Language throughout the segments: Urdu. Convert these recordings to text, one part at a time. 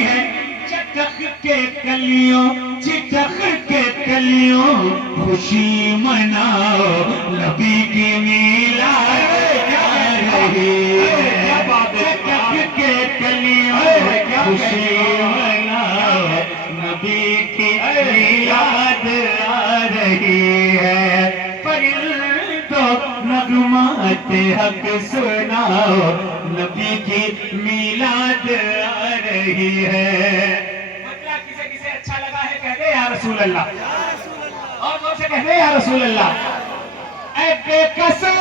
ہے چٹخ کے کلیوں چٹخ کے کلیوں خوشی مناؤ نبی کی میلاد آ رہی ہے چٹخ کے کلیوں خوشی مناؤ نبی کی میلاد آ رہی ہے پرندوں نغمات حق سناؤ نبی کی میلاد آ رہی ہے مطلب کسے اچھا لگا ہے کہہ دے یا رسول اللہ اور کون سے کہہ دے یا رسول اللہ اے بے قسم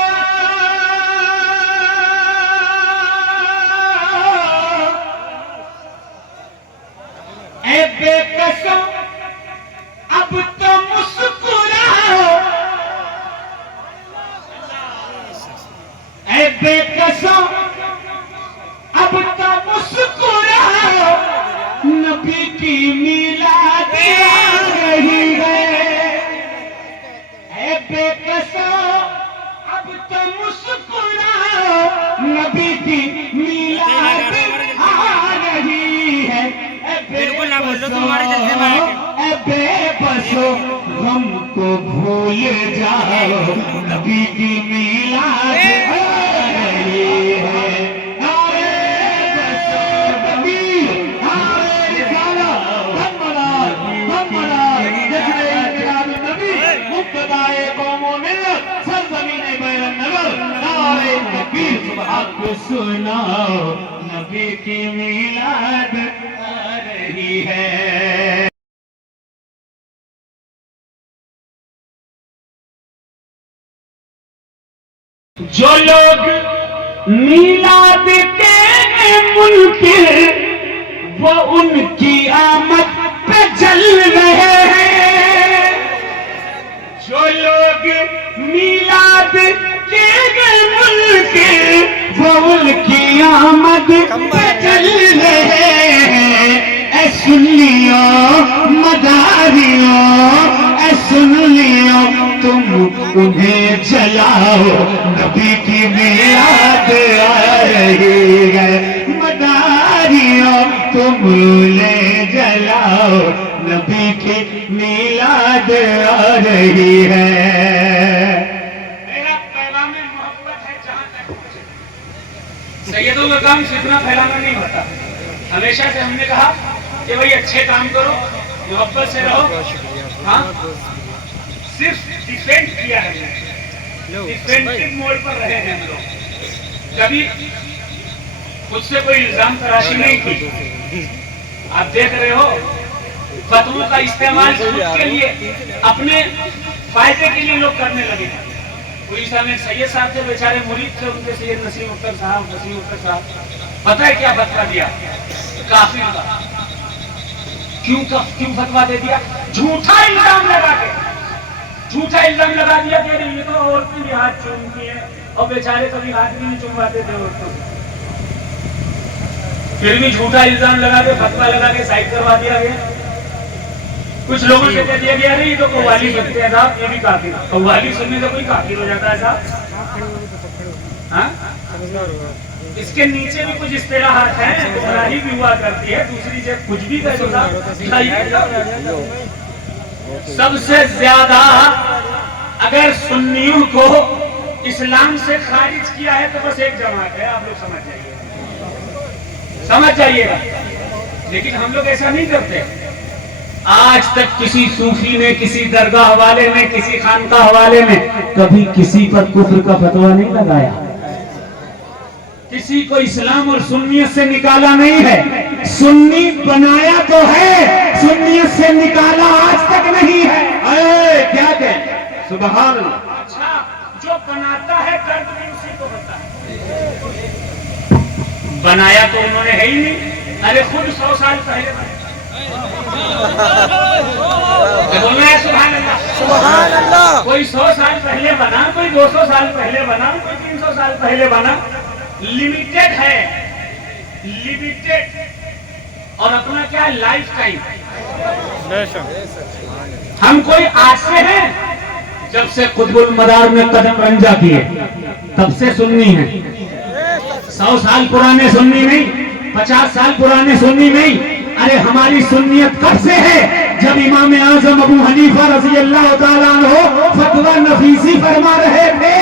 اے بے قسم اب تو مسکراؤ اے بے قسم اب تو مسکراؤ نبی کی میلاد آ رہی ہے اے بے قسم اب تو مسکراؤ نبی کی میلاد آ رہی ہے بالکل نہ بولو تمہارے جلسے میں اے بے بسو غم کو بھول جاؤ نبی کی میلاد آ رہی ہے نعرے بسو نبی نعرے رسالہ محمد جشن انقلاب نبی مبتدائے قوم و ملت سرزمین بیر النگر نعرے تکبیر سبحان کو سناؤ نبی کی میلاد آ رہی ہے جو لوگ میلاد کے منکر وہ ان کی آمد پہ جل رہے ہیں جو لوگ میلاد کے منکر وہ ان کی آمد پہ جل رہے ہیں اے سنیوں مداریوں اے سنیوں تم انہیں جلاؤ نبی کی میلاد آ رہی ہے مداریوں تم انہیں جلاؤ نبی کی میلاد آ رہی ہے میرا پیغام محبت ہے جہاں تک پہنچے سیدوں کا کام فتنہ پھیلانا نہیں ہوتا ہمیشہ سے ہم نے کہا کہ بھئی اچھے کام کرو محبت سے رہو ہاں صرف ڈیفینڈ کیا ہے ڈیفینڈنگ موڈ پر رہے ہیں ہم لوگ کبھی خود سے کوئی الزام تراشی نہیں کی آپ دیکھ رہے ہو فتووں کا استعمال خود کے لیے اپنے فائدے کے لیے لوگ کرنے لگے کوئی میں سید صاحب تھے بیچارے مرید تھے ان کے سید نسیم اختر صاحب پتہ ہے کیا فتویٰ دیا کافر کا کیوں فتویٰ دے دیا جھوٹا الزام لگا دیا کہ یہ تو عورتیں بھی ہاتھ چومتی ہیں اور بیچارے کبھی ہاتھ بھی نہیں چومواتے تھے عورتوں پھر بھی جھوٹا الزام لگا کے فتویٰ لگا کے سائڈ کروا دیا گیا کچھ لوگوں سے کہہ دیا گیا نہیں تو قوالی سنتے ہیں صاحب یہ بھی کافر قوالی سننے سے کوئی کافر ہو جاتا ہے صاحب ہاں اس کے نیچے بھی کچھ اصطلاحات ہیں گمراہی بھی ہوا کرتی ہے دوسری جب کچھ بھی کہہ دو سب سے زیادہ اگر سنیوں کو اسلام سے خارج کیا ہے تو بس ایک جماعت ہے آپ لوگ سمجھ جائیے گا لیکن ہم لوگ ایسا نہیں کرتے آج تک کسی صوفی نے کسی درگاہ والے نے کسی خانقاہ والے نے کبھی کسی پر کفر کا فتویٰ نہیں لگایا کسی کو اسلام اور سنیت سے نکالا نہیں ہے سنی بنایا تو ہے سنیت سے نکالا آج تک نہیں ہے کیا کہیں سبحان اللہ اچھا جو بناتا ہے درد بھی اسی کو ہوتا ہے بنایا تو انہوں نے ہے ہی نہیں ارے خود 100 سال پہلے بولنا ہے سبحان اللہ کوئی 100 سال پہلے بنا کوئی 200 سال پہلے بنا کوئی 300 سال پہلے بنا لمیٹڈ ہے لمیٹڈ اور اپنا کیا ہے لائف ٹائم ہم کوئی آج سے ہیں جب سے قطب المدار نے قدم رنجا کیے تب سے سنی ہیں 100 سال پرانے سنی نہیں 50 سال پرانے سنی نہیں ارے ہماری سنیت کب سے ہے؟ جب امام اعظم ابو حنیفہ رضی اللہ تعالیٰ عنہ فتویٰ نفیسی فرما رہے تھے،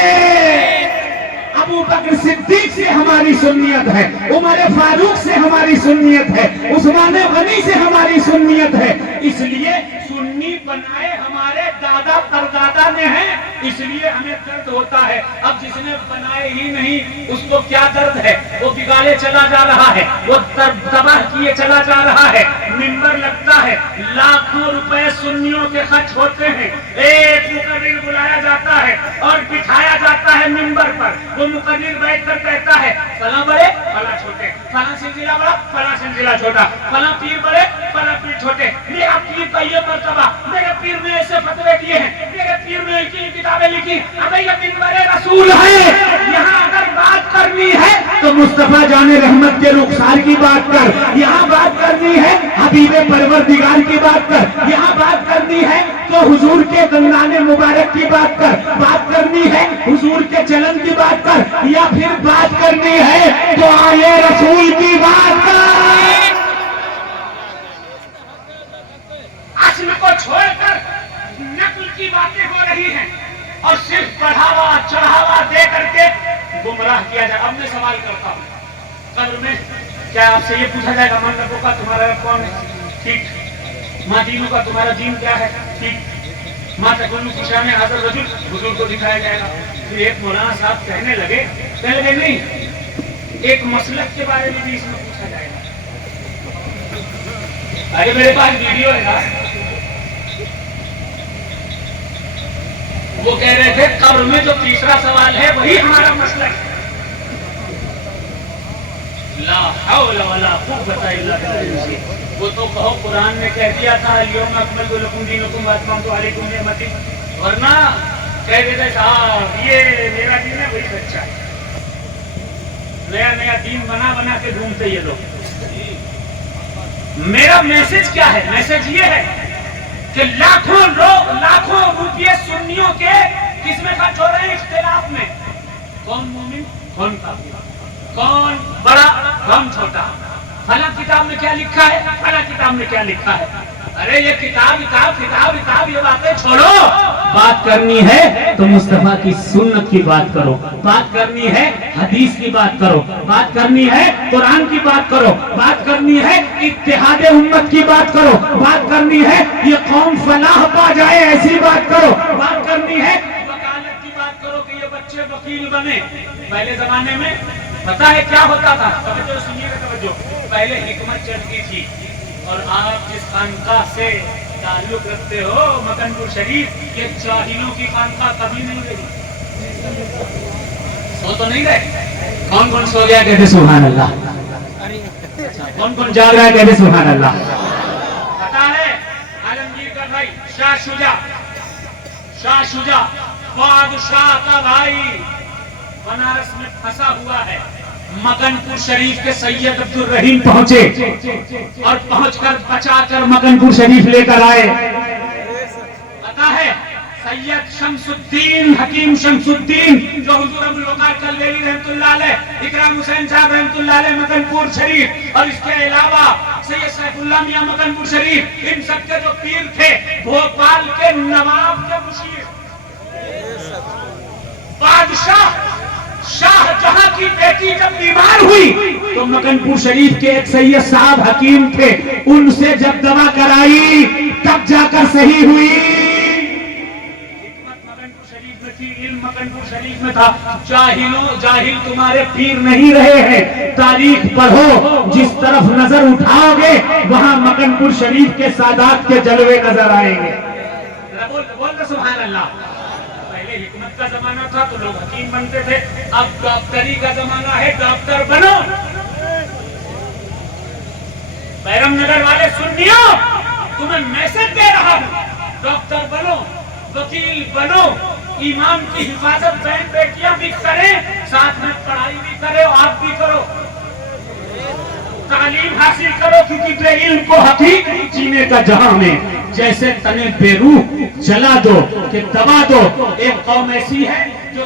ابو بکر صدیق سے ہماری سنیت ہے، عمر فاروق سے ہماری سنیت ہے، عثمان غنی سے ہماری سنیت ہے۔ اس لیے سنی بنائے ہمارے دادا پردادا نے ہیں، اس لیے ہمیں درد ہوتا ہے۔ اب جس نے بنائے ہی نہیں اس کو کیا درد ہے؟ وہ بگاڑے چلا جا رہا ہے، وہ تباہ کیے چلا جا رہا ہے۔ منبر لگتا ہے، لاکھوں روپے سنیوں کے خرچ ہوتے ہیں، ایک مقرر بلایا جاتا ہے اور بٹھایا جاتا ہے منبر پر۔ وہ مقرر بیٹھ کر کہتا ہے فلاں بڑے فلاں چھوٹے، فلاں سلسلہ بڑا فلاں سلسلہ چھوٹا، فلاں پیر بڑے فلاں پیر چھوٹے، میرا پیر کا یہ مرتبہ، میرے پیر نے ایسے فتوے دیے ہیں، میرے پیر نے ایسی کتابیں لکھی۔ ابھی یہ منبر رسول ہے، یہاں اگر بات کرنی ہے تو مصطفیٰ جان رحمت کے رخسار کی بات کر، یہاں بات کرنی ہے حبیب پروردگار کی بات کر، یہاں بات کرنی ہے تو حضور کے دندان مبارک کی بات کر، بات کرنی ہے حضور کے چلن کی بات کر، یا پھر بات کرنی ہے تو آئے رسول کی بات کر۔ اصل کو چھوڑ کر نقل کی باتیں ہو رہی ہیں اور صرف بڑھاوا چڑھاوا دے کر کے گمراہ کیا جائے۔ اب میں سوال کرتا ہوں، قبر میں کیا آپ سے یہ پوچھا جائے گا من ربوں کا تمہارا رب کون ہے؟ ٹھیک۔ ماں دینوں کا تمہارا دین کیا ہے؟ ٹھیک۔ ماں تکلم کی شان حضرت رجل حضور کو دکھایا جائے گا۔ پھر ایک مولانا صاحب کہنے لگے نہیں، ایک مسلک کے بارے میں بھی اس میں پوچھا جائے گا۔ ارے میرے پاس ویڈیو ہے نا، وہ کہہ رہے تھے قبر میں جو تیسرا سوال ہے وہی ہمارا مسلک ہے۔ لا حول ولا قوت الا باللہ۔ وہ تو کہو قرآن نے کہہ دیا تھا الیوم اکملت لکم دینکم واتممت علیکم نعمتی، ورنہ کہہ دیتے صاحب یہ میرا دین ہے وہی سچا ہے۔ نیا نیا دین بنا بنا کے ڈھونڈتے یہ لوگ۔ میرا میسج کیا ہے؟ میسج یہ ہے کہ لاکھوں لوگ لاکھوں روپیے سنیوں کے کس میں خرچ ہو رہے ہیں؟ اختلاف میں۔ کون مومن کون کافر، کون بڑا کون چھوٹا، فلاں کتاب میں کیا لکھا ہے فلاں کتاب میں کیا لکھا ہے۔ ارے یہ کتاب یہ باتیں چھوڑو، بات کرنی ہے تو مصطفیٰ کی سنت کی بات کرو، بات کرنی ہے حدیث کی بات کرو، بات کرنی ہے قرآن کی بات کرو، بات کرنی ہے اتحاد امت کی بات کرو، بات کرنی ہے یہ قوم فلاح پا جائے ایسی بات کرو، بات کرنی ہے وکالت کی بات کرو کہ یہ بچے وکیل بنے۔ پہلے زمانے میں پتا ہے کیا ہوتا تھا؟ توجہ سنیے گا، توجہ۔ پہلے حکمت چلتی تھی، اور آپ جس خانقاہ سے تعلق رکھتے ہو مکن پور شریف، یہ جاہلوں کی خانقاہ کبھی نہیں رہی۔ سو تو نہیں رہے؟ کون کون سو گیا کہتے سبحان اللہ؟ کون کون جاگ رہا ہے کہتے سبحان اللہ؟ پتا ہے عالمگیر کا بھائی شاہ شجاع بادشاہ کا بھائی بنارس میں پھنسا ہوا ہے۔ مکن پور شریف کے سید عبد الرحیم پہنچے اور پہنچ کر بچا کر مکن پور شریف لے کر آئے۔ پتا ہے سید شمس الدین حکیم شمس الدین جو حضور ابو الوقار کلویلی رحمۃ اللہ علیہ، اکرام حسین صاحب رحمۃ اللہ علیہ مکن پور شریف، اور اس کے علاوہ سید سیف اللہ میاں مکن پور شریف، ان سب کے جو پیر تھے بھوپال کے نواب کے مشیر بادشاہ شاہ جہاں کی بیٹی جب بیمار ہوئی تو مکن پور شریف کے ایک سید صاحب حکیم تھے، ان سے جب دوا کرائی تب جا کر صحیح ہوئی۔ حکمت مکن پور شریف میں تھی، علم مکن پور شریف میں تھا۔ جاہل تمہارے پیر نہیں رہے ہیں، تاریخ پڑھو، جس طرف نظر اٹھاؤ گے وہاں مکن پور شریف کے سادات کے جلوے نظر آئیں گے۔ بول سبحان اللہ۔ حکمت کا زمانہ تھا تو لوگ حکیم بنتے تھے، اب ڈاکٹری کا زمانہ ہے، ڈاکٹر بنو۔ بیرم نگر والے سنیو، تمہیں میسج دے رہا ہوں، ڈاکٹر بنو، وکیل بنو، ایمان کی حفاظت بہن بیٹیاں بھی کریں، ساتھ میں پڑھائی بھی کرے، آپ بھی کرو، تعلیم حاصل کرو، کیونکہ بے علم کو حقیقی جینے کا جہاں میں جیسے تنے بے روح جلا دو کہ دبا دو۔ ایک قوم ایسی ہے جو